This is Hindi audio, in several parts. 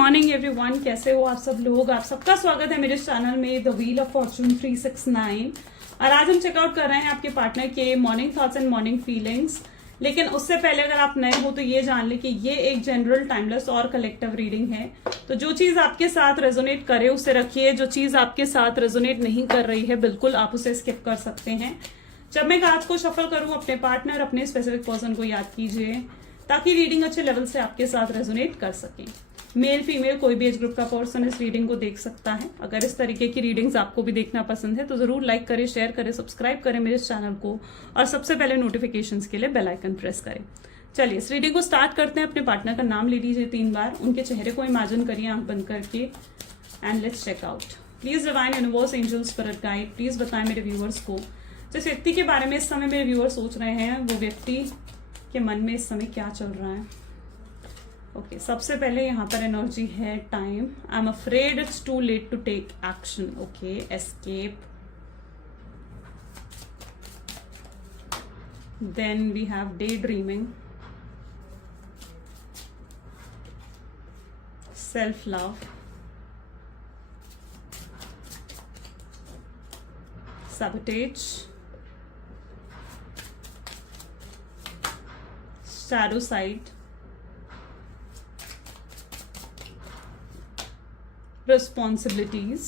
मॉर्निंग एवरीवन, कैसे हो आप सब लोग। आप सबका स्वागत है मेरे चैनल में द व्हील ऑफ फॉर्चून 369। और आज हम चेकआउट कर रहे हैं आपके पार्टनर के morning thoughts and morning feelings. लेकिन उससे पहले अगर आप नए हो तो ये जान ले कि ये एक जनरल, टाइमलेस और कलेक्टिव रीडिंग है। तो जो चीज आपके साथ रेजोनेट करे उसे रखिए, जो चीज आपके साथ रेजोनेट नहीं कर रही है बिल्कुल आप उसे स्किप कर सकते हैं। जब मैं कार्ड्स को शफल करूं अपने पार्टनर, अपने स्पेसिफिक पर्सन को याद कीजिए ताकि रीडिंग अच्छे लेवल से आपके साथ रेजोनेट कर सके। मेल फीमेल कोई भी एज ग्रुप का पर्सन इस रीडिंग को देख सकता है। अगर इस तरीके की रीडिंग्स आपको भी देखना पसंद है तो जरूर लाइक करें, शेयर करें, सब्सक्राइब करें मेरे चैनल को और सबसे पहले नोटिफिकेशंस के लिए बेल आइकन प्रेस करें। चलिए इस रीडिंग को स्टार्ट करते हैं। अपने पार्टनर का नाम ले लीजिए 3 बार, उनके चेहरे को इमेजिन करिए आंख बंद करके and let's check out. Please divine universe, angel, spirit guide, please बताएं मेरे व्यूअर्स को जिस व्यक्ति के बारे में इस समय मेरे व्यूअर्स सोच रहे हैं वो व्यक्ति के मन में इस समय क्या चल रहा है। ओके, सबसे पहले यहाँ पर एनर्जी है time. I am afraid it's too late to take action. Okay, escape. Then we have daydreaming, self love, sabotage, shadow side, responsibilities,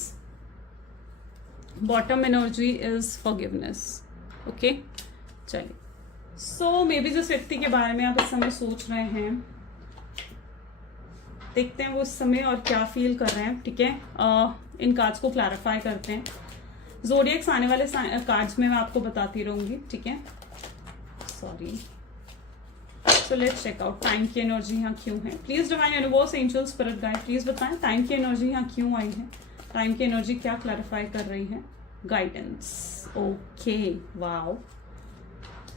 bottom energy is forgiveness. Okay, चलिए सो मे बी जिस व्यक्ति के बारे में आप इस समय सोच रहे हैं, देखते हैं वो इस समय और क्या फील कर रहे हैं। ठीक है, इन कार्ड्स को क्लैरिफाई करते हैं। ज़ोडिएक्स आने वाले कार्ड्स में मैं आपको बताती रहूंगी। ठीक है, sorry. So let's check out time की एनर्जी यहाँ क्यों है। Please divine universe, angel, spirit guide, please बताएं टाइम की एनर्जी यहाँ क्यों आई है। टाइम की एनर्जी क्या क्लैरिफाई कर रही है। गाइडेंस। Okay, wow.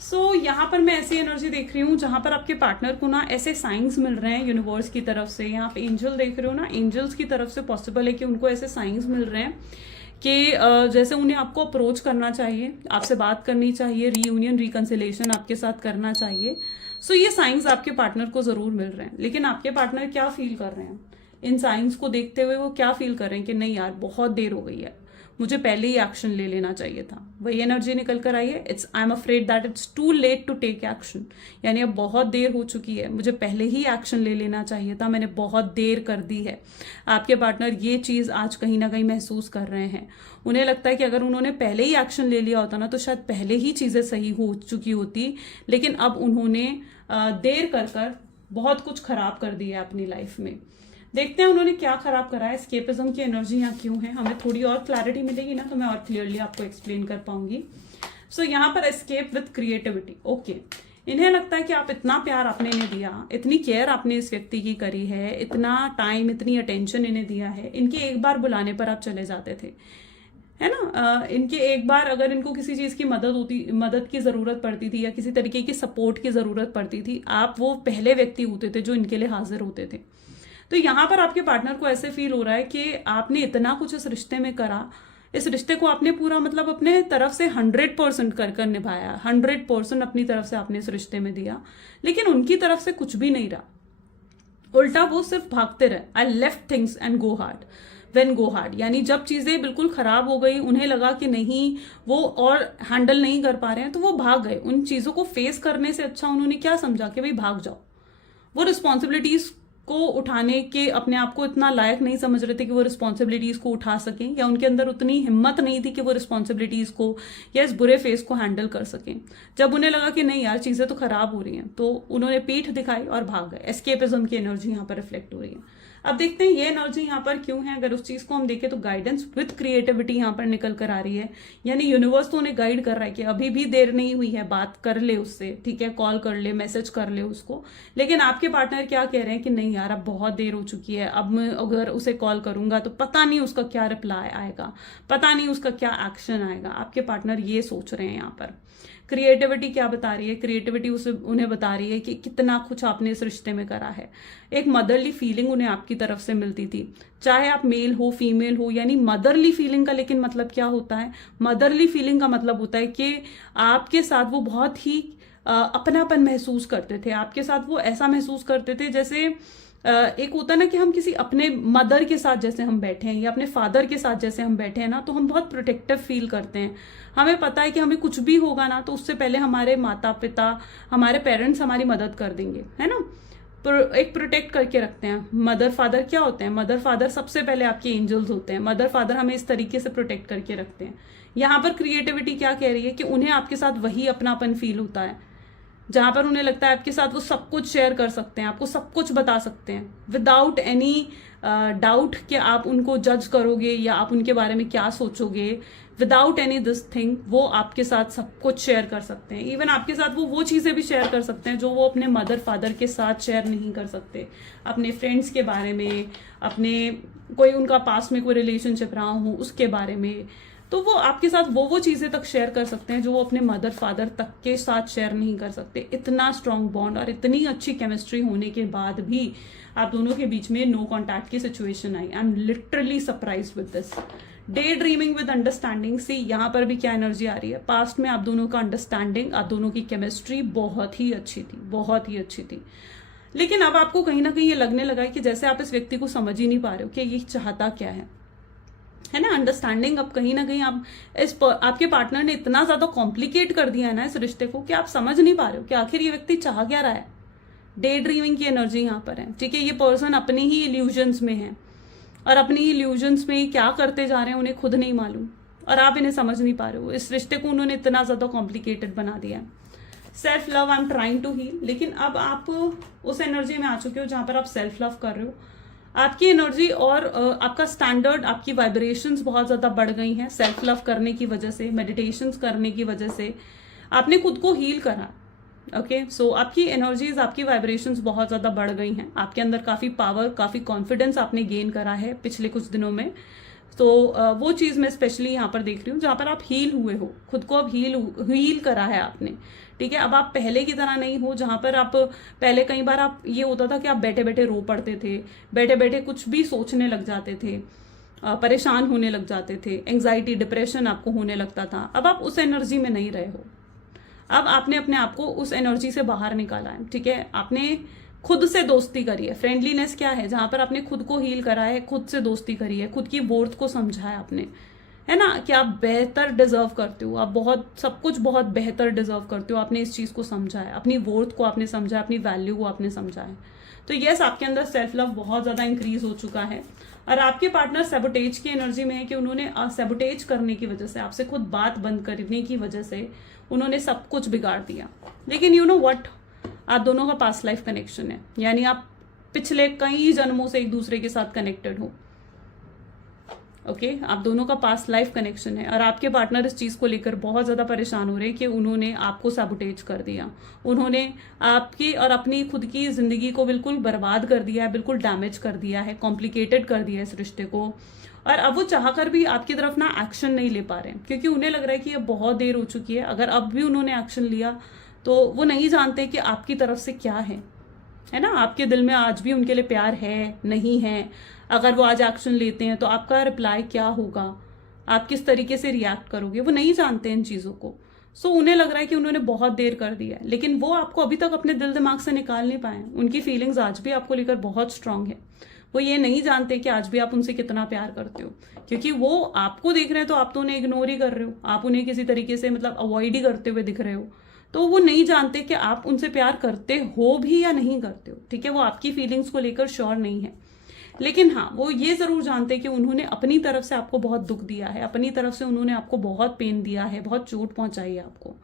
सो यहाँ पर मैं ऐसी एनर्जी देख रही हूँ जहां पर आपके पार्टनर को ना ऐसे साइंस मिल रहे हैं यूनिवर्स की तरफ से। यहाँ पे एंजल देख रहे हो ना, एंजल्स की तरफ से पॉसिबल है कि उनको ऐसे साइंस मिल रहे हैं कि जैसे उन्हें आपको अप्रोच करना चाहिए, आपसे बात करनी चाहिए, रीयूनियन, रिकंसिलेशन आपके साथ करना चाहिए। सो ये साइंस आपके पार्टनर को जरूर मिल रहे हैं। लेकिन आपके पार्टनर क्या फील कर रहे हैं इन साइंस को देखते हुए, वो क्या फील कर रहे हैं कि नहीं यार बहुत देर हो गई है, मुझे पहले ही एक्शन ले लेना चाहिए था। वही एनर्जी निकल कर आई है। It's I am afraid that it's too late to take action, यानी अब बहुत देर हो चुकी है, मुझे पहले ही एक्शन ले लेना चाहिए था, मैंने बहुत देर कर दी है। आपके पार्टनर ये चीज आज कहीं ना कहीं महसूस कर रहे हैं। उन्हें लगता है कि अगर उन्होंने पहले ही एक्शन ले लिया होता ना तो शायद पहले ही चीजें सही हो चुकी होती, लेकिन अब उन्होंने देर कर कर बहुत कुछ खराब कर दिया अपनी लाइफ में। देखते हैं उन्होंने क्या खराब करा है। एस्केपिज्म की एनर्जी यहाँ क्यों है, हमें थोड़ी और क्लैरिटी मिलेगी ना तो मैं और क्लियरली आपको एक्सप्लेन कर पाऊंगी। सो यहाँ पर एस्केप विथ क्रिएटिविटी। ओके, इन्हें लगता है कि आप इतना प्यार आपने इन्हें दिया, इतनी केयर आपने इस व्यक्ति की करी है, इतना टाइम, इतनी अटेंशन इन्हें दिया है, इनके एक बार बुलाने पर आप चले जाते थे, है ना। इनके एक बार अगर इनको किसी चीज की मदद की जरूरत पड़ती थी या किसी तरीके की सपोर्ट की जरूरत पड़ती थी, आप वो पहले व्यक्ति होते थे जो इनके लिए हाजिर होते थे। तो यहाँ पर आपके पार्टनर को ऐसे फील हो रहा है कि आपने इतना कुछ इस रिश्ते में करा, इस रिश्ते को आपने पूरा मतलब अपने तरफ से 100% कर निभाया, 100% अपनी तरफ से आपने इस रिश्ते में दिया, लेकिन उनकी तरफ से कुछ भी नहीं रहा। उल्टा वो सिर्फ भागते रहे। I left things and go hard when go hard, यानी जब चीजें बिल्कुल खराब हो गई, उन्हें लगा कि नहीं वो और हैंडल नहीं कर पा रहे हैं तो वो भाग गए। उन चीजों को फेस करने से अच्छा उन्होंने क्या समझा कि भाई भाग जाओ। वो रिस्पॉन्सिबिलिटीज को उठाने के अपने आप को इतना लायक नहीं समझ रहे थे कि वो रिस्पॉन्सिबिलिटीज को उठा सकें, या उनके अंदर उतनी हिम्मत नहीं थी कि वो रिस्पॉन्सिबिलिटीज को या इस बुरे फेस को हैंडल कर सकें। जब उन्हें लगा कि नहीं यार चीजें तो खराब हो रही हैं तो उन्होंने पीठ दिखाई और भाग गए। एस्केपिज्म की एनर्जी यहाँ पर रिफ्लेक्ट हो रही है। अब देखते हैं ये एनर्जी यहाँ पर क्यों है। अगर उस चीज को हम देखें तो गाइडेंस विथ क्रिएटिविटी यहाँ पर निकल कर आ रही है, यानी यूनिवर्स तो उन्हें गाइड कर रहा है कि अभी भी देर नहीं हुई है, बात कर ले उससे, ठीक है, कॉल कर ले, मैसेज कर ले उसको। लेकिन आपके पार्टनर क्या कह रहे हैं कि नहीं यार अब बहुत देर हो चुकी है, अब मैं अगर उसे कॉल करूंगा तो पता नहीं उसका क्या रिप्लाई आएगा, पता नहीं उसका क्या एक्शन आएगा। आपके पार्टनर ये सोच रहे हैं यहाँ पर। क्रिएटिविटी क्या बता रही है, क्रिएटिविटी उसे उन्हें बता रही है कि कितना कुछ आपने इस रिश्ते में करा है। एक मदरली फीलिंग उन्हें आपकी तरफ से मिलती थी, चाहे आप मेल हो फीमेल हो, यानी मदरली फीलिंग का लेकिन मतलब क्या होता है, मदरली फीलिंग का मतलब होता है कि आपके साथ वो बहुत ही अपनापन महसूस करते थे, आपके साथ वो ऐसा महसूस करते थे जैसे एक होता है ना कि हम किसी अपने मदर के साथ जैसे हम बैठे हैं या अपने फादर के साथ जैसे हम बैठे हैं ना, तो हम बहुत प्रोटेक्टिव फील करते हैं। हमें पता है कि हमें कुछ भी होगा ना तो उससे पहले हमारे माता पिता, हमारे पेरेंट्स हमारी मदद कर देंगे, है ना। एक प्रोटेक्ट करके रखते हैं। मदर फादर क्या होते हैं? मदर फादर सबसे पहले आपके एंजल्स होते हैं। मदर फादर हमें इस तरीके से प्रोटेक्ट करके रखते हैं। यहाँ पर क्रिएटिविटी क्या कह रही है कि उन्हें आपके साथ वही अपनापन फील होता है, जहां पर उन्हें लगता है आपके साथ वो सब कुछ शेयर कर सकते हैं, आपको सब कुछ बता सकते हैं विदाउट एनी डाउट कि आप उनको जज करोगे या आप उनके बारे में क्या सोचोगे। विदाउट एनी दिस थिंग वो आपके साथ सब कुछ शेयर कर सकते हैं। इवन आपके साथ वो चीजें भी शेयर कर सकते हैं जो वो अपने मदर फादर के साथ शेयर नहीं कर सकते। अपने फ्रेंड्स के बारे में, अपने कोई उनका पास में कोई रिलेशनशिप रहा हो उसके बारे में, तो वो आपके साथ वो चीजें तक शेयर कर सकते हैं जो वो अपने मदर फादर तक के साथ शेयर नहीं कर सकते। इतना स्ट्रांग बॉन्ड और इतनी अच्छी केमिस्ट्री होने के बाद भी आप दोनों के बीच में नो कॉन्टैक्ट की सिचुएशन आई। I am literally surprise with this. Day dreaming with understanding, see यहाँ पर भी क्या एनर्जी आ रही है। पास्ट में आप दोनों का अंडरस्टैंडिंग, आप दोनों की केमिस्ट्री बहुत ही अच्छी थी, बहुत ही अच्छी थी। लेकिन अब आपको कहीं ना कहीं ये लगने लगा है कि जैसे आप इस व्यक्ति को समझ ही नहीं पा रहे हो कि ये चाहता क्या है ना। अंडरस्टैंडिंग अब कहीं ना कहीं आप आपके पार्टनर ने इतना ज्यादा कॉम्प्लिकेट कर दिया है ना इस रिश्ते को कि आप समझ नहीं पा रहे हो कि आखिर ये व्यक्ति चाह क्या रहा है। डे ड्रीमिंग की एनर्जी यहाँ पर है, ठीक है। ये पर्सन अपनी ही इल्यूजन्स में है और अपनी इल्यूजन्स में क्या करते जा रहे हैं उन्हें खुद नहीं मालूम और आप इन्हें समझ नहीं पा रहे हो। इस रिश्ते को उन्होंने इतना ज्यादा कॉम्प्लिकेटेड बना दिया है। Self love I am trying to heal, लेकिन अब आप उस एनर्जी में आ चुके हो जहां पर आप सेल्फ लव कर रहे हो। आपकी एनर्जी और आपका स्टैंडर्ड, आपकी वाइब्रेशंस बहुत ज्यादा बढ़ गई हैं सेल्फ लव करने की वजह से, मेडिटेशंस करने की वजह से आपने खुद को हील करा। ओके, सो आपकी एनर्जीज, आपकी वाइब्रेशंस बहुत ज्यादा बढ़ गई हैं। आपके अंदर काफी पावर, काफी कॉन्फिडेंस आपने गेन करा है पिछले कुछ दिनों में। तो वो चीज मैं स्पेशली यहाँ पर देख रही हूँ जहां पर आप हील हुए हो, खुद को अब हील करा है आपने, ठीक है। अब आप पहले की तरह नहीं हो जहां पर आप पहले कई बार आप ये होता था कि आप बैठे बैठे रो पड़ते थे, बैठे बैठे कुछ भी सोचने लग जाते थे, परेशान होने लग जाते थे, एंग्जाइटी डिप्रेशन आपको होने लगता था। अब आप उस एनर्जी में नहीं रहे हो। अब आपने अपने आप को उस एनर्जी से बाहर निकाला है, ठीक है। आपने खुद से दोस्ती करी है। फ्रेंडलीनेस क्या है? जहां पर आपने खुद को हील करा है, खुद से दोस्ती करी है, खुद की वर्थ को समझा है आपने, है ना, कि आप बेहतर डिजर्व करते हो, आप बहुत सब कुछ बहुत बेहतर डिजर्व करते हो। आपने इस चीज को समझा है, अपनी वर्थ को आपने समझा है, अपनी वैल्यू को आपने समझा है। तो यस, आपके अंदर सेल्फ लव बहुत ज्यादा इंक्रीज हो चुका है। और आपके पार्टनर सैबोटेज की एनर्जी में है कि उन्होंने सैबोटेज करने की वजह से, आपसे खुद बात बंद करने की वजह से उन्होंने सब कुछ बिगाड़ दिया। लेकिन यू नो व्हाट, आप दोनों का पास्ट लाइफ कनेक्शन है, यानी आप पिछले कई जन्मों से एक दूसरे के साथ कनेक्टेड हो। ओके, आप दोनों का पास्ट लाइफ कनेक्शन है और आपके पार्टनर इस चीज को लेकर बहुत ज्यादा परेशान हो रहे हैं कि उन्होंने आपको सैबोटेज कर दिया, उन्होंने आपकी और अपनी खुद की जिंदगी को बिल्कुल बर्बाद कर दिया है, बिल्कुल डैमेज कर दिया है, कॉम्प्लिकेटेड कर दिया है इस रिश्ते को। और अब वो चाहकर भी आपकी तरफ ना एक्शन नहीं ले पा रहे हैं क्योंकि उन्हें लग रहा है कि अब बहुत देर हो चुकी है। अगर अब भी उन्होंने एक्शन लिया तो वो नहीं जानते कि आपकी तरफ से क्या है ना। आपके दिल में आज भी उनके लिए प्यार है, नहीं है। अगर वो आज एक्शन लेते हैं तो आपका रिप्लाई क्या होगा, आप किस तरीके से रिएक्ट करोगे, वो नहीं जानते इन चीजों को। सो उन्हें लग रहा है कि उन्होंने बहुत देर कर दिया है, लेकिन वो आपको अभी तक अपने दिल दिमाग से निकाल नहीं पाए। उनकी फीलिंग्स आज भी आपको लेकर बहुत स्ट्रांग है। वो ये नहीं जानते कि आज भी आप उनसे कितना प्यार करते हो, क्योंकि वो आपको देख रहे हैं तो आप तो उन्हें इग्नोर ही कर रहे हो, आप उन्हें किसी तरीके से मतलब अवॉइड ही करते हुए दिख रहे हो। तो वो नहीं जानते कि आप उनसे प्यार करते हो भी या नहीं करते हो, ठीक है। वो आपकी फीलिंग्स को लेकर श्योर नहीं है, लेकिन हाँ, वो ये जरूर जानते कि उन्होंने अपनी तरफ से आपको बहुत दुख दिया है, अपनी तरफ से उन्होंने आपको बहुत पेन दिया है, बहुत चोट पहुंचाई है आपको।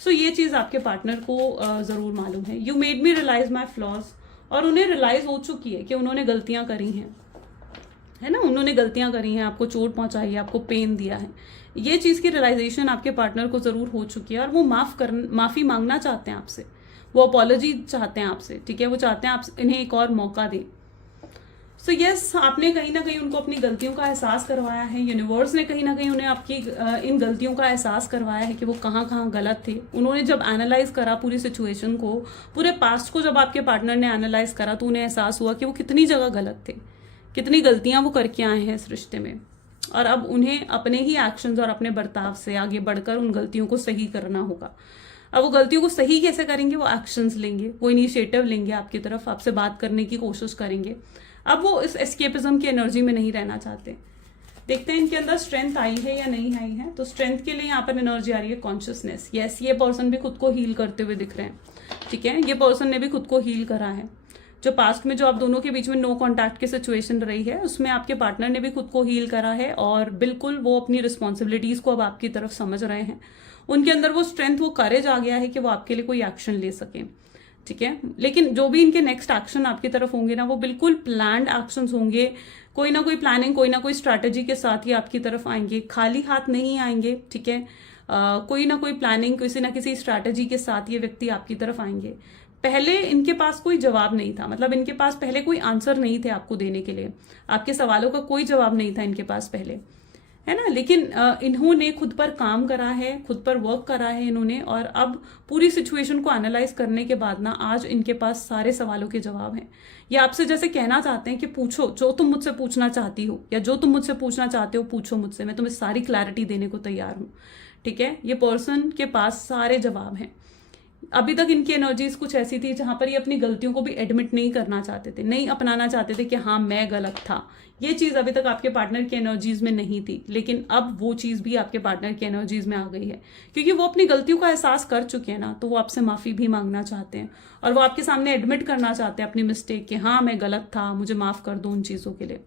सो ये चीज आपके पार्टनर को जरूर मालूम है। You made me realise my flaws, और उन्हें रियलाइज हो चुकी है कि उन्होंने गलतियां करी हैं, है ना। उन्होंने गलतियां करी हैं, आपको चोट पहुंचाई है, आपको पेन दिया है। ये चीज की रियलाइजेशन आपके पार्टनर को जरूर हो चुकी है और वो माफी मांगना चाहते हैं आपसे, वो अपॉलॉजी चाहते हैं आपसे, ठीक है। वो चाहते हैं आप इन्हें एक और मौका दें। सो यस, आपने कहीं ना कहीं उनको अपनी गलतियों का एहसास करवाया है। यूनिवर्स ने कहीं ना कहीं उन्हें आपकी इन गलतियों का एहसास करवाया है कि वो कहाँ कहाँ गलत थे। उन्होंने जब एनालाइज करा पूरी सिचुएशन को, पूरे पास्ट को जब आपके पार्टनर ने एनालाइज करा, तो उन्हें एहसास हुआ कि वो कितनी जगह गलत थे, कितनी गलतियां वो करके आए हैं इस रिश्ते में। और अब उन्हें अपने ही एक्शंस और अपने बर्ताव से आगे बढ़कर उन गलतियों को सही करना होगा। अब वो गलतियों को सही कैसे करेंगे, वो एक्शंस लेंगे, वो इनिशिएटिव लेंगे आपकी तरफ, आपसे बात करने की कोशिश करेंगे। अब वो इस एस्केपिज्म की एनर्जी में नहीं रहना चाहते। देखते हैं इनके अंदर स्ट्रेंथ आई है या नहीं आई है। तो स्ट्रेंथ के लिए यहाँ पर एनर्जी आ रही है कॉन्शियसनेस। यस, ये पर्सन भी खुद को हील करते हुए दिख रहे हैं, ठीक है। ये पर्सन ने भी खुद को हील करा है। जो पास्ट में जो आप दोनों के बीच में नो कॉन्टैक्ट की सिचुएशन रही है, उसमें आपके पार्टनर ने भी खुद को हील करा है और बिल्कुल वो अपनी रिस्पॉन्सिबिलिटीज को अब आपकी तरफ समझ रहे हैं। उनके अंदर वो स्ट्रेंथ, वो करेज आ गया है कि वो आपके लिए कोई एक्शन ले सके, ठीक है। लेकिन जो भी इनके नेक्स्ट एक्शन आपकी तरफ होंगे ना, वो बिल्कुल प्लान्ड एक्शंस होंगे। कोई ना कोई प्लानिंग, कोई ना कोई स्ट्रैटेजी के साथ ही आपकी तरफ आएंगे, खाली हाथ नहीं आएंगे, ठीक है। कोई ना कोई प्लानिंग, किसी ना किसी स्ट्रैटेजी के साथ ये व्यक्ति आपकी तरफ आएंगे। पहले इनके पास कोई जवाब नहीं था, मतलब इनके पास पहले कोई आंसर नहीं थे आपको देने के लिए, आपके सवालों का कोई जवाब नहीं था इनके पास पहले, है ना। लेकिन इन्होंने खुद पर काम करा है, खुद पर वर्क करा है इन्होंने, और अब पूरी सिचुएशन को एनालाइज करने के बाद ना आज इनके पास सारे सवालों के जवाब हैं। ये आपसे जैसे कहना चाहते हैं कि पूछो जो तुम मुझसे पूछना चाहती हो, या जो तुम मुझसे पूछना चाहते हो पूछो मुझसे, मैं तुम्हें सारी क्लैरिटी देने को तैयार हूँ, ठीक है। ये पर्सन के पास सारे जवाब हैं। अभी तक इनकी एनर्जीज कुछ ऐसी थी जहां पर ये अपनी गलतियों को भी एडमिट नहीं करना चाहते थे, नहीं अपनाना चाहते थे कि हाँ मैं गलत था। ये चीज अभी तक आपके पार्टनर की एनर्जीज में नहीं थी, लेकिन अब वो चीज भी आपके पार्टनर की एनर्जीज में आ गई है, क्योंकि वो अपनी गलतियों का एहसास कर चुके हैं ना, तो वो आपसे माफी भी मांगना चाहते हैं और वो आपके सामने एडमिट करना चाहते हैं अपनी मिस्टेक कि हाँ मैं गलत था, मुझे माफ कर दो उन चीजों के लिए,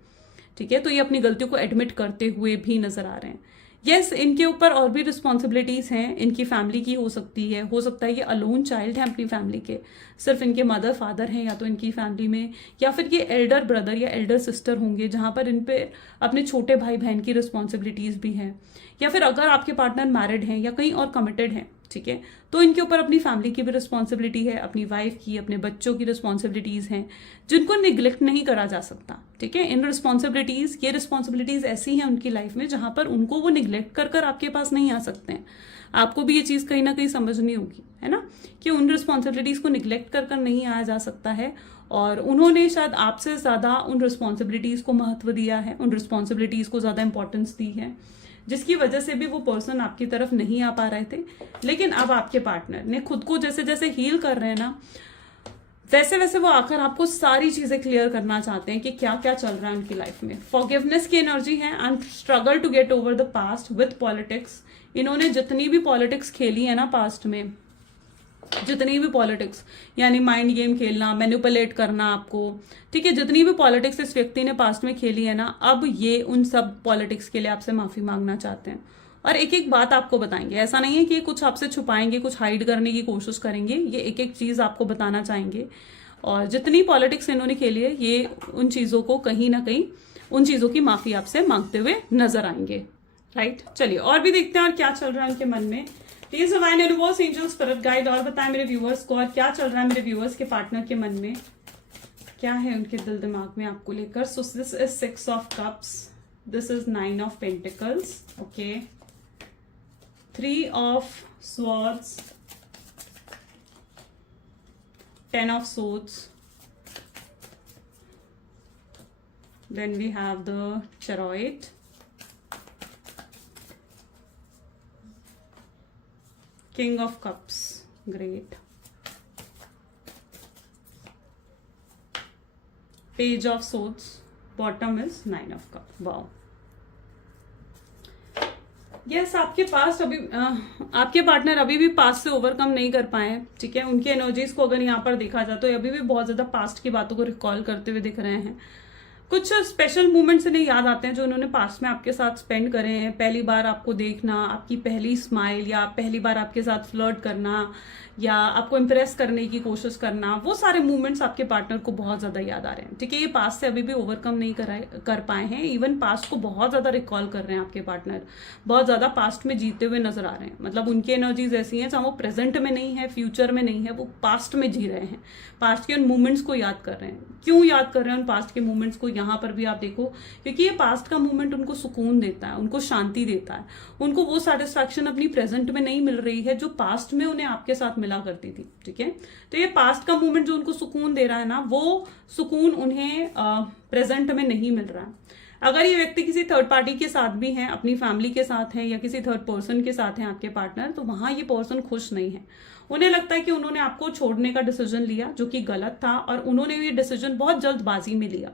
ठीक है। तो ये अपनी गलतियों को एडमिट करते हुए भी नजर आ रहे हैं। यस, इनके ऊपर और भी रिस्पॉन्सिबिलिटीज हैं, इनकी फैमिली की हो सकता है ये अलोन चाइल्ड है अपनी फैमिली के, सिर्फ इनके मदर फादर हैं या तो इनकी फैमिली में, या फिर ये एल्डर ब्रदर या एल्डर सिस्टर होंगे जहां पर इन पे अपने छोटे भाई बहन की रिस्पॉन्सिबिलिटीज भी हैं, या फिर अगर आपके पार्टनर मैरिड हैं या कहीं और कमिटेड हैं, ठीक है, तो इनके ऊपर अपनी फैमिली की भी रिस्पॉन्सिबिलिटी है, अपनी वाइफ की, अपने बच्चों की रिस्पॉन्सिबिलिटीज हैं जिनको निग्लेक्ट नहीं करा जा सकता, ठीक है। इन रिस्पॉन्सिबिलिटीज, ये रिस्पॉन्सिबिलिटीज ऐसी हैं उनकी लाइफ में जहां पर उनको वो निग्लेक्ट कर आपके पास नहीं आ सकते हैं। आपको भी ये चीज कहीं ना कहीं समझनी होगी, है ना, कि उन रिस्पॉन्सिबिलिटीज को निग्लेक्ट कर नहीं आया जा सकता है। और उन्होंने शायद आपसे ज्यादा उन रिस्पॉन्सिबिलिटीज को महत्व दिया है, उन रिस्पॉन्सिबिलिटीज को ज्यादा इंपॉर्टेंस दी है, जिसकी वजह से भी वो पर्सन आपकी तरफ नहीं आ पा रहे थे। लेकिन अब आपके पार्टनर ने खुद को जैसे जैसे हील कर रहे हैं ना, वैसे वैसे वो आकर आपको सारी चीजें क्लियर करना चाहते हैं कि क्या क्या चल रहा है उनकी लाइफ में। फॉरगिवनेस की एनर्जी है and struggle to get over the past with politics. इन्होंने जितनी भी पॉलिटिक्स खेली है ना पास्ट में, जितनी भी पॉलिटिक्स, यानी माइंड गेम खेलना, मैनिपुलेट करना आपको, ठीक है, जितनी भी पॉलिटिक्स इस व्यक्ति ने पास्ट में खेली है ना, अब ये उन सब पॉलिटिक्स के लिए आपसे माफी मांगना चाहते हैं और एक एक बात आपको बताएंगे। ऐसा नहीं है कि कुछ आपसे छुपाएंगे, कुछ हाइड करने की कोशिश करेंगे, ये एक एक चीज आपको बताना चाहेंगे। और जितनी पॉलिटिक्स इन्होंने खेली है, ये उन चीजों को कहीं ना कहीं, उन चीजों की माफी आपसे मांगते हुए नजर आएंगे, राइट। चलिए और भी देखते हैं और क्या चल रहा है उनके मन में। Please divine universe, angel, spirit guide और बताएं मेरे व्यूअर्स को, और क्या चल रहा है मेरे व्यूअर्स के पार्टनर के मन में, क्या है उनके दिल दिमाग में आपको लेकर। So this is 6 of cups, this is 9 of pentacles, okay, 3 of swords, 10 of swords, then we have the chariot, King of Cups, great, Page of Swords, bottom is 9 of Cups, wow. Yes, आपके पास अभी आपके पार्टनर अभी भी पास्ट से ओवरकम नहीं कर पाए हैं, ठीक है। उनकी एनर्जीज को अगर यहाँ पर देखा जाए तो अभी भी बहुत ज्यादा पास्ट की बातों को रिकॉल करते हुए दिख रहे हैं। कुछ स्पेशल मोमेंट्स इन्हें याद आते हैं जो उन्होंने पास्ट में आपके साथ स्पेंड करे हैं। पहली बार आपको देखना, आपकी पहली स्माइल, या पहली बार आपके साथ फ्लर्ट करना, या आपको इम्प्रेस करने की कोशिश करना, वो सारे मूवमेंट्स आपके पार्टनर को बहुत ज्यादा याद आ रहे हैं, ठीक है। ये पास्ट से अभी भी ओवरकम नहीं कर पाए हैं, इवन पास्ट को बहुत ज्यादा रिकॉल कर रहे हैं आपके पार्टनर, बहुत ज्यादा पास्ट में जीते हुए नजर आ रहे हैं। मतलब उनकी एनर्जीज ऐसी हैं जहां वो प्रेजेंट में नहीं है, फ्यूचर में नहीं है, वो पास्ट में जी रहे हैं, पास्ट के उन मूवमेंट्स को याद कर रहे हैं। क्यों याद कर रहे हैं उन पास्ट के मूवमेंट्स को, यहाँ पर भी आप देखो, क्योंकि ये पास्ट का मूवमेंट उनको सुकून देता है, उनको शांति देता है, उनको वो सेटिस्फैक्शन अपनी प्रेजेंट में नहीं मिल रही है जो पास्ट में उन्हें आपके साथ मिला करती थी, ठीक है। तो ये पास्ट का मूवमेंट जो उनको सुकून दे रहा है ना, वो सुकून उन्हें प्रेजेंट में नहीं मिल रहा है। अगर ये व्यक्ति किसी थर्ड पार्टी के साथ भी है, अपनी फैमिली के साथ है, या किसी थर्ड पर्सन के साथ है आपके पार्टनर, तो वहां ये पर्सन खुश नहीं है। उन्हें लगता है कि उन्होंने आपको छोड़ने का डिसीजन लिया जो कि गलत था, और उन्होंने ये डिसीजन बहुत जल्दबाजी में लिया,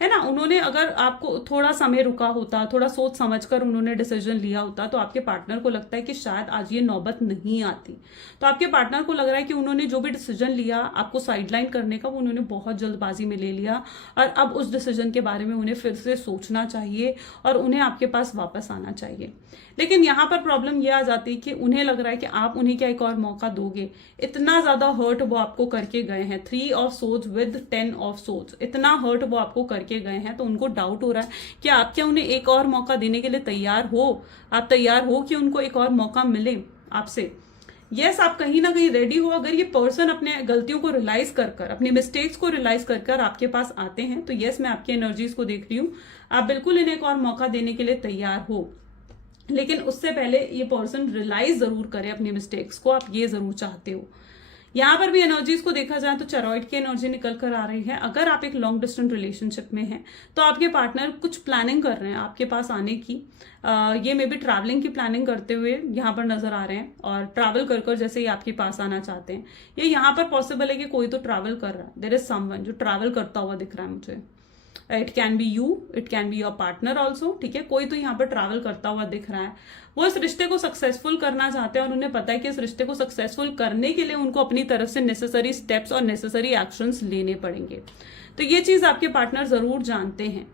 है ना। उन्होंने अगर आपको थोड़ा समय रुका होता, थोड़ा सोच समझकर उन्होंने डिसीजन लिया होता, तो आपके पार्टनर को लगता है कि शायद आज ये नौबत नहीं आती। तो आपके पार्टनर को लग रहा है कि उन्होंने जो भी डिसीजन लिया आपको साइडलाइन करने का, वो उन्होंने बहुत जल्दबाजी में ले लिया, और अब उस डिसीजन के बारे में उन्हें फिर से सोचना चाहिए और उन्हें आपके पास वापस आना चाहिए। लेकिन यहाँ पर प्रॉब्लम ये आ जाती है कि उन्हें लग रहा है कि आप उन्हें क्या एक और मौका दोगे। इतना ज्यादा हर्ट वो आपको करके गए हैं, 3 of swords with 10 of swords, इतना हर्ट वो आपको करके गए हैं, तो उनको डाउट हो रहा है कि आप क्या उन्हें एक और मौका देने के लिए तैयार हो। आप तैयार हो कि उनको एक और मौका मिले आपसे। यस, आप कहीं ना कहीं रेडी हो। अगर ये पर्सन अपने गलतियों को रियलाइज कर अपनी मिस्टेक्स को रियलाइज कर आपके पास आते हैं, तो यस, मैं आपकी एनर्जीज को देख रही हूँ, आप बिल्कुल इन्हें एक और मौका देने के लिए तैयार हो। लेकिन उससे पहले ये पर्सन रियलाइज जरूर करे अपनी मिस्टेक्स को, आप ये जरूर चाहते हो। यहाँ पर भी एनर्जीज को देखा जाए तो चरॉइड की एनर्जी निकल कर आ रही है। अगर आप एक लॉन्ग डिस्टेंस रिलेशनशिप में हैं तो आपके पार्टनर कुछ प्लानिंग कर रहे हैं आपके पास आने की। ये मे बी ट्रैवलिंग की प्लानिंग करते हुए यहाँ पर नजर आ रहे हैं, और ट्रैवल कर जैसे ही आपके पास आना चाहते हैं। ये यहाँ पर पॉसिबल है कि कोई तो ट्रैवल कर रहा है, देयर इज समवन जो ट्रैवल करता हुआ दिख रहा है मुझे। It can be you, it can be your partner also, ठीक है। कोई तो यहाँ पर ट्रैवल करता हुआ दिख रहा है। वो इस रिश्ते को सक्सेसफुल करना चाहते हैं, और उन्हें पता है कि इस रिश्ते को सक्सेसफुल करने के लिए उनको अपनी तरफ से नेसेसरी स्टेप्स और नेसेसरी एक्शंस लेने पड़ेंगे। तो ये चीज आपके पार्टनर जरूर जानते हैं।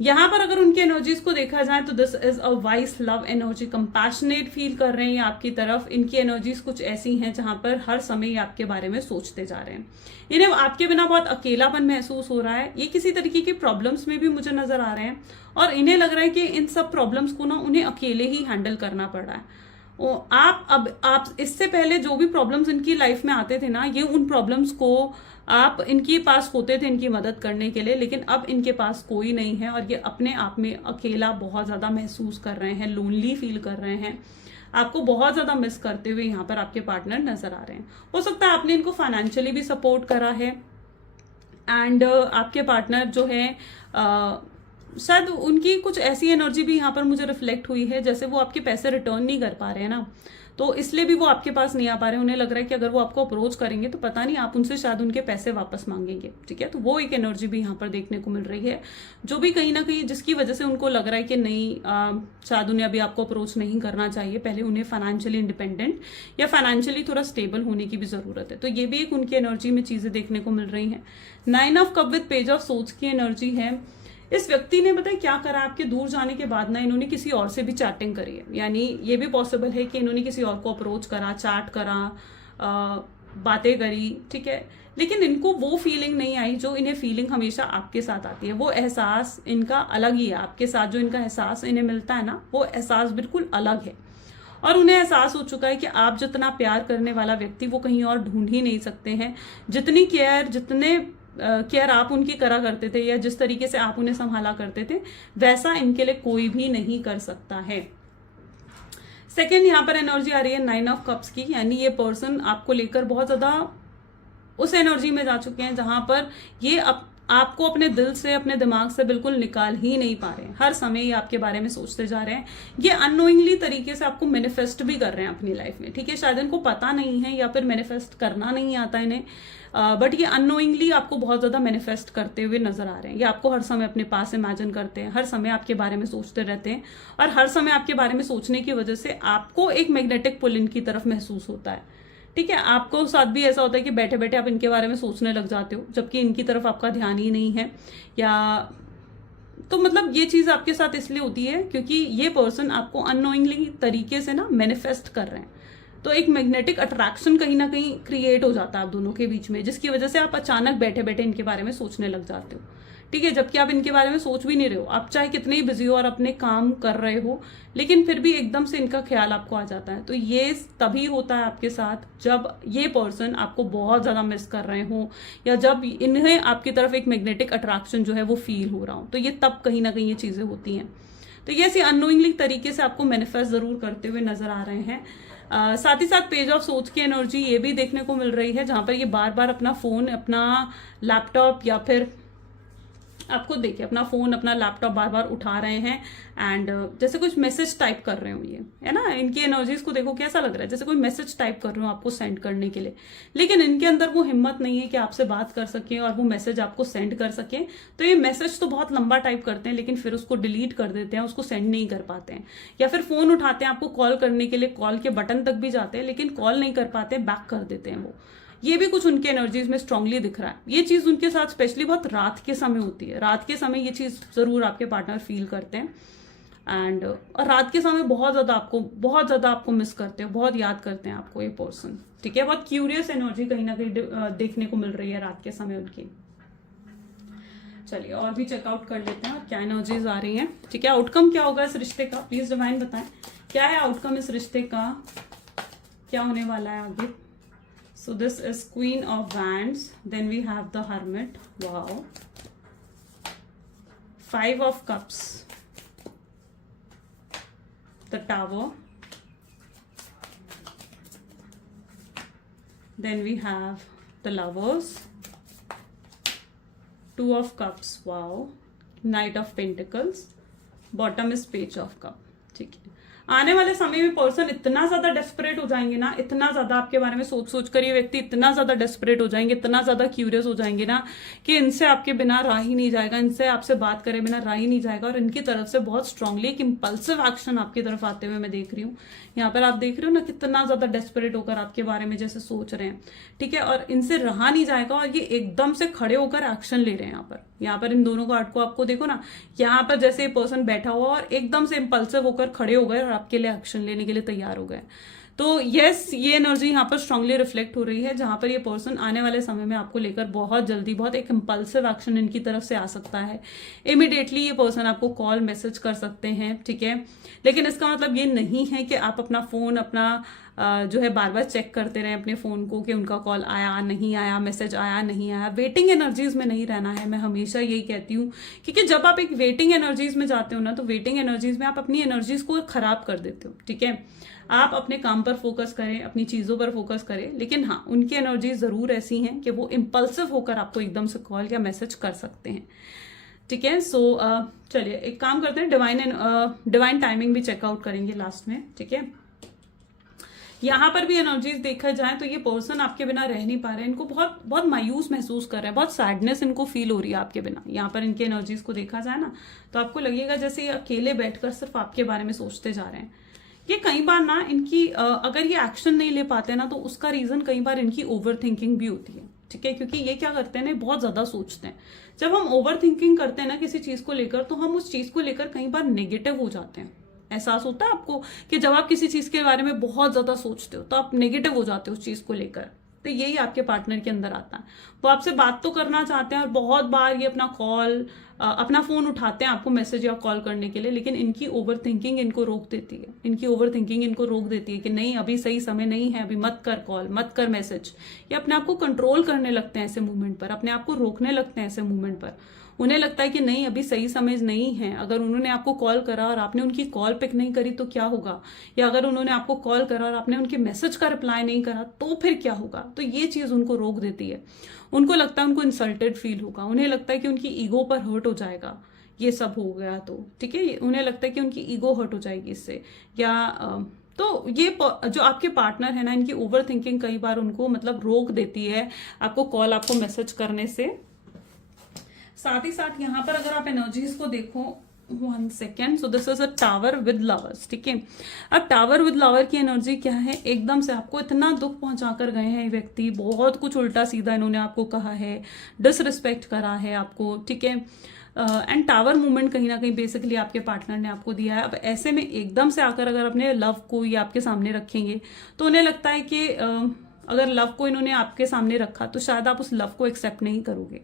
यहाँ पर अगर उनकी एनर्जीज को देखा जाए तो this is a vice love energy, compassionate feel कर रहे हैं आपकी तरफ। इनकी एनर्जीज कुछ ऐसी हैं जहां पर हर समय आपके बारे में सोचते जा रहे हैं। इन्हें आपके बिना बहुत अकेलापन महसूस हो रहा है। ये किसी तरीके की प्रॉब्लम्स में भी मुझे नजर आ रहे हैं, और इन्हें लग रहा है कि इन सब प्रॉब्लम्स को ना उन्हें अकेले ही हैंडल करना पड़ रहा है। आप इससे पहले जो भी प्रॉब्लम्स इनकी लाइफ में आते थे ना, ये उन प्रॉब्लम्स को आप इनके पास होते थे इनकी मदद करने के लिए, लेकिन अब इनके पास कोई नहीं है, और ये अपने आप में अकेला बहुत ज्यादा महसूस कर रहे हैं, लोनली फील कर रहे हैं। आपको बहुत ज्यादा मिस करते हुए यहाँ पर आपके पार्टनर नजर आ रहे हैं। हो सकता है आपने इनको फाइनेंशियली भी सपोर्ट करा है, एंड आपके पार्टनर जो है शायद उनकी कुछ ऐसी एनर्जी भी यहाँ पर मुझे रिफ्लेक्ट हुई है जैसे वो आपके पैसे रिटर्न नहीं कर पा रहे हैं ना, तो इसलिए भी वो आपके पास नहीं आ पा रहे हैं। उन्हें लग रहा है कि अगर वो आपको अप्रोच करेंगे तो पता नहीं आप उनसे शायद उनके पैसे वापस मांगेंगे, ठीक है। तो वो एक एनर्जी भी यहाँ पर देखने को मिल रही है, जो भी कहीं ना कहीं जिसकी वजह से उनको लग रहा है कि नहीं, शायद उन्हें अभी आपको अप्रोच नहीं करना चाहिए, पहले उन्हें फाइनेंशियली इंडिपेंडेंट या फाइनेंशियली थोड़ा स्टेबल होने की भी जरूरत है। तो ये भी एक उनकी एनर्जी में चीजें देखने को मिल रही है। 9 of cup with page of swords की एनर्जी है। इस व्यक्ति ने बताया क्या करा, आपके दूर जाने के बाद ना इन्होंने किसी और से भी चैटिंग करी है, यानी ये भी पॉसिबल है कि इन्होंने किसी और को अप्रोच करा, चैट करा, बातें करी, ठीक है। लेकिन इनको वो फीलिंग नहीं आई जो इन्हें फीलिंग हमेशा आपके साथ आती है। वो एहसास इनका अलग ही है, आपके साथ जो इनका एहसास इन्हें मिलता है ना, वो एहसास बिल्कुल अलग है। और उन्हें एहसास हो चुका है कि आप जितना प्यार करने वाला व्यक्ति वो कहीं और ढूंढ ही नहीं सकते हैं। जितनी केयर आप उनकी करा करते थे, या जिस तरीके से आप उन्हें संभाला करते थे, वैसा इनके लिए कोई भी नहीं कर सकता है। सेकेंड यहाँ पर एनर्जी आ रही है 9 ऑफ कप्स की, यानी ये पर्सन आपको लेकर बहुत ज्यादा उस एनर्जी में जा चुके हैं जहां पर ये आपको अपने दिल से, अपने दिमाग से बिल्कुल निकाल ही नहीं पा रहे हैं। हर समय ये आपके बारे में सोचते जा रहे हैं। ये अननोइंगली तरीके से आपको मैनिफेस्ट भी कर रहे हैं अपनी लाइफ में, ठीक है। शायद इनको पता नहीं है या फिर मैनिफेस्ट करना नहीं आता इन्हें, बट ये अननोइंगली आपको बहुत ज्यादा मैनिफेस्ट करते हुए नजर आ रहे हैं। ये आपको हर समय अपने पास इमेजिन करते हैं, हर समय आपके बारे में सोचते रहते हैं, और हर समय आपके बारे में सोचने की वजह से आपको एक मैग्नेटिक पुल इनकी तरफ महसूस होता है, ठीक है। आपको साथ भी ऐसा होता है कि बैठे बैठे आप इनके बारे में सोचने लग जाते हो, जबकि इनकी तरफ आपका ध्यान ही नहीं है। या तो मतलब ये चीज आपके साथ इसलिए होती है क्योंकि ये पर्सन आपको अननोइंगली तरीके से ना मैनिफेस्ट कर रहे हैं। तो एक मैग्नेटिक अट्रैक्शन कहीं ना कहीं क्रिएट हो जाता है आप दोनों के बीच में, जिसकी वजह से आप अचानक बैठे बैठे इनके बारे में सोचने लग जाते हो, ठीक है। जबकि आप इनके बारे में सोच भी नहीं रहे हो, आप चाहे कितने ही बिजी हो और अपने काम कर रहे हो, लेकिन फिर भी एकदम से इनका ख्याल आपको आ जाता है। तो ये तभी होता है आपके साथ जब ये पर्सन आपको बहुत ज्यादा मिस कर रहे हो, या जब इन्हें आपकी तरफ एक मैग्नेटिक अट्रैक्शन जो है वो फील हो रहा हो, तो ये तब कहीं ना कहीं ये चीजें होती हैं। तो ये ऐसी अननोइंगली तरीके से आपको मैनिफेस्ट जरूर करते हुए नजर आ रहे हैं। साथ ही साथ पेज ऑफ सोच की एनर्जी ये भी देखने को मिल रही है, जहां पर ये बार बार अपना फोन, अपना लैपटॉप या फिर आपको देखिए अपना फोन अपना लैपटॉप बार बार उठा रहे हैं एंड जैसे कुछ मैसेज टाइप कर रहे हो, ये है ना, इनकी एनर्जीज को देखो कैसा लग रहा है, जैसे कोई मैसेज टाइप कर रहे हो आपको सेंड करने के लिए, लेकिन इनके अंदर वो हिम्मत नहीं है कि आपसे बात कर सके और वो मैसेज आपको सेंड कर सके। तो ये मैसेज तो बहुत लंबा टाइप करते हैं लेकिन फिर उसको डिलीट कर देते हैं, उसको सेंड नहीं कर पाते हैं, या फिर फोन उठाते हैं आपको कॉल करने के लिए, कॉल के बटन तक भी जाते हैं लेकिन कॉल नहीं कर पाते, बैक कर देते हैं वो। ये भी कुछ उनके एनर्जीज में स्ट्रांगली दिख रहा है। ये चीज उनके साथ स्पेशली बहुत रात के समय होती है, रात के समय ये चीज जरूर आपके पार्टनर फील करते हैं एंड और रात के समय बहुत ज्यादा आपको मिस करते हैं, बहुत याद करते हैं आपको ये पर्सन, ठीक है। बहुत क्यूरियस एनर्जी कहीं ना कहीं देखने को मिल रही है रात के समय उनकी। चलिए और भी चेकआउट कर लेते हैं और क्या एनर्जीज आ रही हैं, ठीक है। आउटकम क्या होगा इस रिश्ते का, प्लीज डिवाइन बताएं क्या है आउटकम इस रिश्ते का, क्या होने वाला है आगे। So this is Queen of Wands, then we have the Hermit, wow, 5 of Cups, the Tower, then we have the Lovers, 2 of Cups, wow, Knight of Pentacles, bottom is Page of Cup, ठीक है। आने वाले समय में पर्सन इतना ज्यादा डेस्परेट हो जाएंगे ना, इतना ज्यादा आपके बारे में सोच सोच कर ये व्यक्ति इतना ज्यादा डेस्परेट हो जाएंगे, इतना ज्यादा क्यूरियस हो जाएंगे ना कि इनसे आपके बिना रह ही नहीं जाएगा, इनसे आपसे बात करे बिना रह ही नहीं जाएगा। और इनकी तरफ से बहुत स्ट्रांगली एक इंपल्सिव एक्शन आपकी तरफ आते हुए मैं देख रही हूँ। यहाँ पर आप देख रहे हो ना कितना ज्यादा डेस्परेट होकर आपके बारे में जैसे सोच रहे हैं, ठीक है। और इनसे रहा नहीं जाएगा और ये एकदम से खड़े होकर एक्शन ले रहे हैं। यहाँ पर इन दोनों कार्ड को आपको देखो ना, यहाँ पर जैसे पर्सन बैठा हुआ और एकदम से इंपल्सिव होकर खड़े हो गए और आपके लिए एक्शन लेने के लिए तैयार हो गए। तो यस, ये एनर्जी यहाँ पर स्ट्रांगली रिफ्लेक्ट हो रही है, जहां पर ये पर्सन आने वाले समय में आपको लेकर बहुत जल्दी बहुत एक इंपल्सिव एक्शन इनकी तरफ से आ सकता है। इमिडिएटली ये पर्सन आपको कॉल मैसेज कर सकते हैं, ठीक है। लेकिन इसका मतलब ये नहीं है कि आप अपना फोन अपना जो है बार बार चेक करते रहे अपने फोन को कि उनका कॉल आया नहीं आया, मैसेज आया नहीं आया। वेटिंग एनर्जीज में नहीं रहना है, मैं हमेशा यही कहती हूँ, क्योंकि जब आप एक वेटिंग एनर्जीज में जाते हो ना, तो वेटिंग एनर्जीज में आप अपनी एनर्जीज को खराब कर देते हो, ठीक है। आप अपने काम पर फोकस करें, अपनी चीजों पर फोकस करें, लेकिन हाँ उनकी एनर्जीज जरूर ऐसी हैं कि वो इंपल्सिव होकर आपको एकदम से कॉल या मैसेज कर सकते हैं, ठीक है। सो चलिए एक काम करते हैं, डिवाइन टाइमिंग भी चेकआउट करेंगे लास्ट में, ठीक है। यहाँ पर भी एनर्जीज देखा जाए तो ये पर्सन आपके बिना रह नहीं पा रहे हैं, इनको बहुत बहुत मायूस महसूस कर रहे हैं, बहुत सैडनेस इनको फील हो रही है आपके बिना। यहाँ पर इनके एनर्जीज को देखा जाए ना तो आपको लगेगा जैसे ये अकेले बैठकर सिर्फ आपके बारे में सोचते जा रहे हैं। ये कई बार ना इनकी अगर ये एक्शन नहीं ले पाते ना तो उसका रीजन कई बार इनकी ओवर थिंकिंग भी होती है, ठीक है। क्योंकि ये क्या करते हैं ना, बहुत ज्यादा सोचते हैं। जब हम ओवर थिंकिंग करते हैं ना किसी चीज को लेकर, तो हम उस चीज को लेकर कई बार नेगेटिव हो जाते हैं। एहसास होता है आपको कि जब आप किसी चीज के बारे में बहुत ज्यादा सोचते हो तो आप नेगेटिव हो जाते हो उस चीज को लेकर। तो यही आपके पार्टनर के अंदर आता है, वो आपसे बात तो करना चाहते हैं और बहुत बार ये अपना फोन उठाते हैं आपको मैसेज या कॉल करने के लिए, लेकिन इनकी ओवर थिंकिंग इनको रोक देती है। इनकी ओवर थिंकिंग इनको रोक देती है कि नहीं अभी सही समय नहीं है, अभी मत कर कॉल, मत कर मैसेज। ये अपने आप को कंट्रोल करने लगते हैं ऐसे मूवमेंट पर, अपने आप को रोकने लगते हैं ऐसे मूवमेंट पर। उन्हें लगता है कि नहीं अभी सही समय नहीं है। अगर उन्होंने आपको कॉल करा और आपने उनकी कॉल पिक नहीं करी तो क्या होगा, या अगर उन्होंने आपको कॉल करा और आपने उनके मैसेज का रिप्लाई नहीं करा तो फिर क्या होगा। तो ये चीज उनको रोक देती है। उनको लगता है उनको इंसल्टेड फील होगा, उन्हें लगता है कि उनकी ईगो पर हर्ट हो जाएगा ये सब हो गया तो, ठीक है। उन्हें लगता है कि उनकी ईगो हर्ट हो जाएगी इससे, या तो ये जो आपके पार्टनर है ना, इनकी ओवर थिंकिंग कई बार उनको मतलब रोक देती है आपको कॉल आपको मैसेज करने से। साथ ही साथ यहाँ पर अगर आप एनर्जीज को देखो, 1 second, so this is a tower with lovers, ठीक है। अब टावर विद लवर की एनर्जी क्या है, एकदम से आपको इतना दुख पहुंचाकर गए हैं ये व्यक्ति, बहुत कुछ उल्टा सीधा इन्होंने आपको कहा है, डिसरिस्पेक्ट करा है आपको, ठीक है। एंड टावर मूवमेंट कहीं ना कहीं बेसिकली आपके पार्टनर ने आपको दिया है। अब ऐसे में एकदम से आकर अगर अपने लव को ये आपके सामने रखेंगे तो उन्हें लगता है कि अगर लव को इन्होंने आपके सामने रखा तो शायद आप उस लव को एक्सेप्ट नहीं करोगे।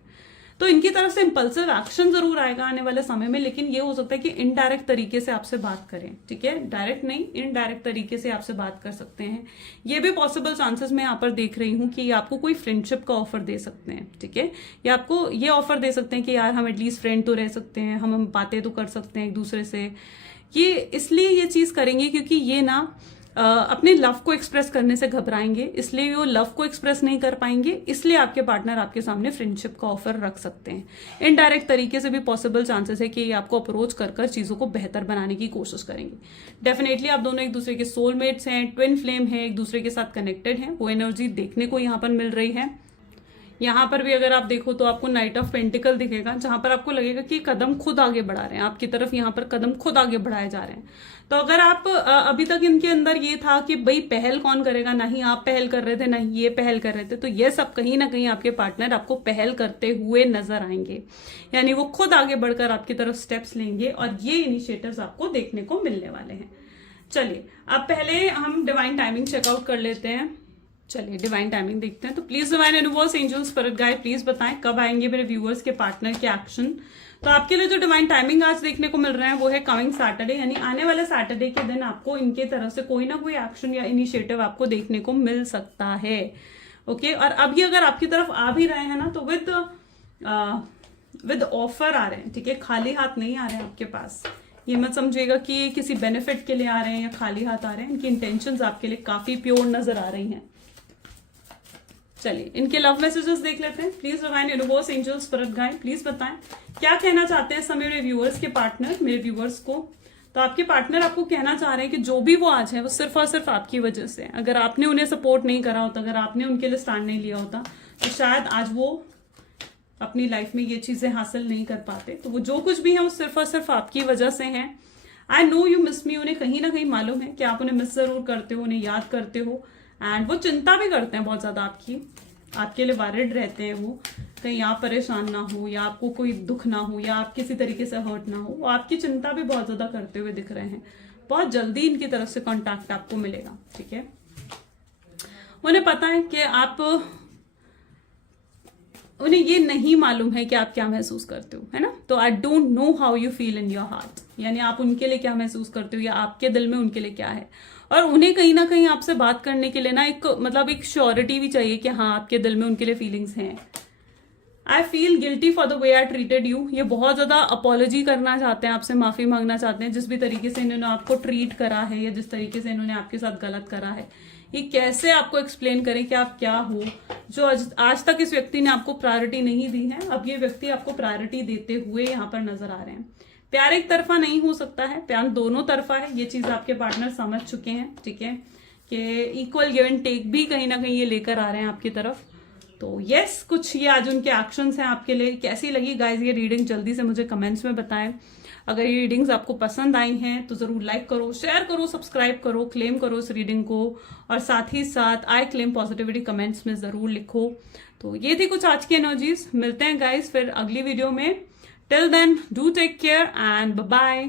तो इनकी तरफ से इंपल्सिव एक्शन जरूर आएगा आने वाले समय में, लेकिन ये हो सकता है कि इनडायरेक्ट तरीके से आपसे बात करें, ठीक है। डायरेक्ट नहीं, इनडायरेक्ट तरीके से आपसे बात कर सकते हैं। ये भी पॉसिबल चांसेस मैं यहाँ पर देख रही हूँ कि आपको कोई फ्रेंडशिप का ऑफर दे सकते हैं, ठीक है। या आपको ये ऑफर दे सकते हैं कि यार हम एटलीस्ट फ्रेंड तो रह सकते हैं, हम बातें तो कर सकते हैं एक दूसरे से। ये इसलिए ये चीज करेंगे क्योंकि ये ना अपने लव को एक्सप्रेस करने से घबराएंगे, इसलिए वो लव को एक्सप्रेस नहीं कर पाएंगे, इसलिए आपके पार्टनर आपके सामने फ्रेंडशिप का ऑफर रख सकते हैं। इनडायरेक्ट तरीके से भी पॉसिबल चांसेस है कि ये आपको अप्रोच कर चीजों को बेहतर बनाने की कोशिश करेंगे। डेफिनेटली आप दोनों एक दूसरे के सोलमेट्स हैं, ट्विन फ्लेम है, एक दूसरे के साथ कनेक्टेड हैं, वो एनर्जी देखने को यहाँ पर मिल रही है। यहाँ पर भी अगर आप देखो तो आपको नाइट ऑफ पेंटिकल दिखेगा, जहां पर आपको लगेगा कि कदम खुद आगे बढ़ा रहे हैं आपकी तरफ, यहाँ पर कदम खुद आगे बढ़ाए जा रहे हैं। तो अगर आप अभी तक इनके अंदर ये था कि भाई पहल कौन करेगा, ना ही आप पहल कर रहे थे ना ही ये पहल कर रहे थे, तो ये सब कहीं ना कहीं आपके पार्टनर आपको पहल करते हुए नजर आएंगे, यानी वो खुद आगे बढ़कर आपकी तरफ स्टेप्स लेंगे और ये इनिशिएटिव्स आपको देखने को मिलने वाले हैं। चलिए अब पहले हम डिवाइन टाइमिंग चेकआउट कर लेते हैं। चलिए डिवाइन टाइमिंग देखते हैं। तो please divine universe, angel, spirit guide, please बताएं कब आएंगे मेरे व्यूअर्स के पार्टनर के एक्शन। तो आपके लिए जो डिवाइन टाइमिंग आज देखने को मिल रहा है वो है कमिंग सैटरडे, यानी आने वाले सैटरडे के दिन आपको इनके तरफ से कोई ना कोई एक्शन या इनिशिएटिव आपको देखने को मिल सकता है। ओके, और अभी अगर आपकी तरफ आ भी रहे हैं ना तो विद ऑफर आ रहे हैं, ठीक है, खाली हाथ नहीं आ रहे हैं आपके पास। ये मत समझिएगा कि ये किसी बेनिफिट के लिए आ रहे हैं या खाली हाथ आ रहे हैं, इनकी इंटेंशंस आपके लिए काफी प्योर नजर आ रही हैं। चलिए इनके लव मैसेजेस देख लेते हैं। Please divine universe, angel, spirit guide, please बताएं क्या कहना चाहते हैं समय मेरे व्यूअर्स के पार्टनर, मेरे व्यूअर्स को। तो आपके पार्टनर आपको कहना चाह रहे हैं कि जो भी वो आज है वो सिर्फ और सिर्फ आपकी वजह से है। अगर आपने उन्हें सपोर्ट नहीं करा होता, अगर आपने उनके लिए स्टैंड नहीं लिया होता, तो शायद आज वो अपनी लाइफ में ये चीजें हासिल नहीं कर पाते। तो वो जो कुछ भी है वो सिर्फ और सिर्फ आपकी वजह से है। आई नो यू मिस मी, उन्हें कहीं ना कहीं मालूम है कि आप उन्हें मिस जरूर करते हो, उन्हें याद करते हो, एंड वो चिंता भी करते हैं बहुत ज्यादा आपके लिए वरिड रहते हैं। वो कहीं आप परेशान ना हो या आपको कोई दुख ना हो या आप किसी तरीके से हर्ट ना हो, वो आपकी चिंता भी बहुत ज्यादा करते हुए दिख रहे हैं। बहुत जल्दी इनकी तरफ से कांटेक्ट आपको मिलेगा, ठीक है। उन्हें पता है कि उन्हें ये नहीं मालूम है कि आप क्या महसूस करते हो, है ना। तो I don't know how you feel in your heart, यानी आप उनके लिए क्या महसूस करते हो या आपके दिल में उनके लिए क्या है। और उन्हें कहीं ना कहीं आपसे बात करने के लिए ना एक श्योरिटी भी चाहिए कि हाँ आपके दिल में उनके लिए फीलिंग्स हैं। I feel guilty for the way I treated you, ये बहुत ज्यादा अपॉलॉजी करना चाहते हैं, आपसे माफी मांगना चाहते हैं जिस भी तरीके से इन्होंने आपको ट्रीट करा है या जिस तरीके से इन्होंने आपके साथ गलत करा है। ये कैसे आपको एक्सप्लेन करें कि आप क्या हो, जो आज तक इस व्यक्ति ने आपको प्रायोरिटी नहीं दी है, अब ये व्यक्ति आपको प्रायोरिटी देते हुए यहाँ पर नजर आ रहे हैं। प्यार एक तरफा नहीं हो सकता है, प्यार दोनों तरफा है, ये चीज आपके पार्टनर समझ चुके हैं, ठीक है, कि इक्वल गिव एंड टेक भी कहीं ना कहीं ये लेकर आ रहे हैं आपकी तरफ। तो यस, कुछ ये आज उनके एक्शंस हैं आपके लिए। कैसी लगी गाइज ये रीडिंग, जल्दी से मुझे कमेंट्स में बताएं। अगर ये रीडिंग्स आपको पसंद आई हैं तो जरूर लाइक करो, शेयर करो, सब्सक्राइब करो, क्लेम करो इस रीडिंग को, और साथ ही साथ आई क्लेम पॉजिटिविटी कमेंट्स में जरूर लिखो। तो ये थी कुछ आज की एनर्जीज। मिलते हैं गाइज फिर अगली वीडियो में। Till then do take care and bye bye.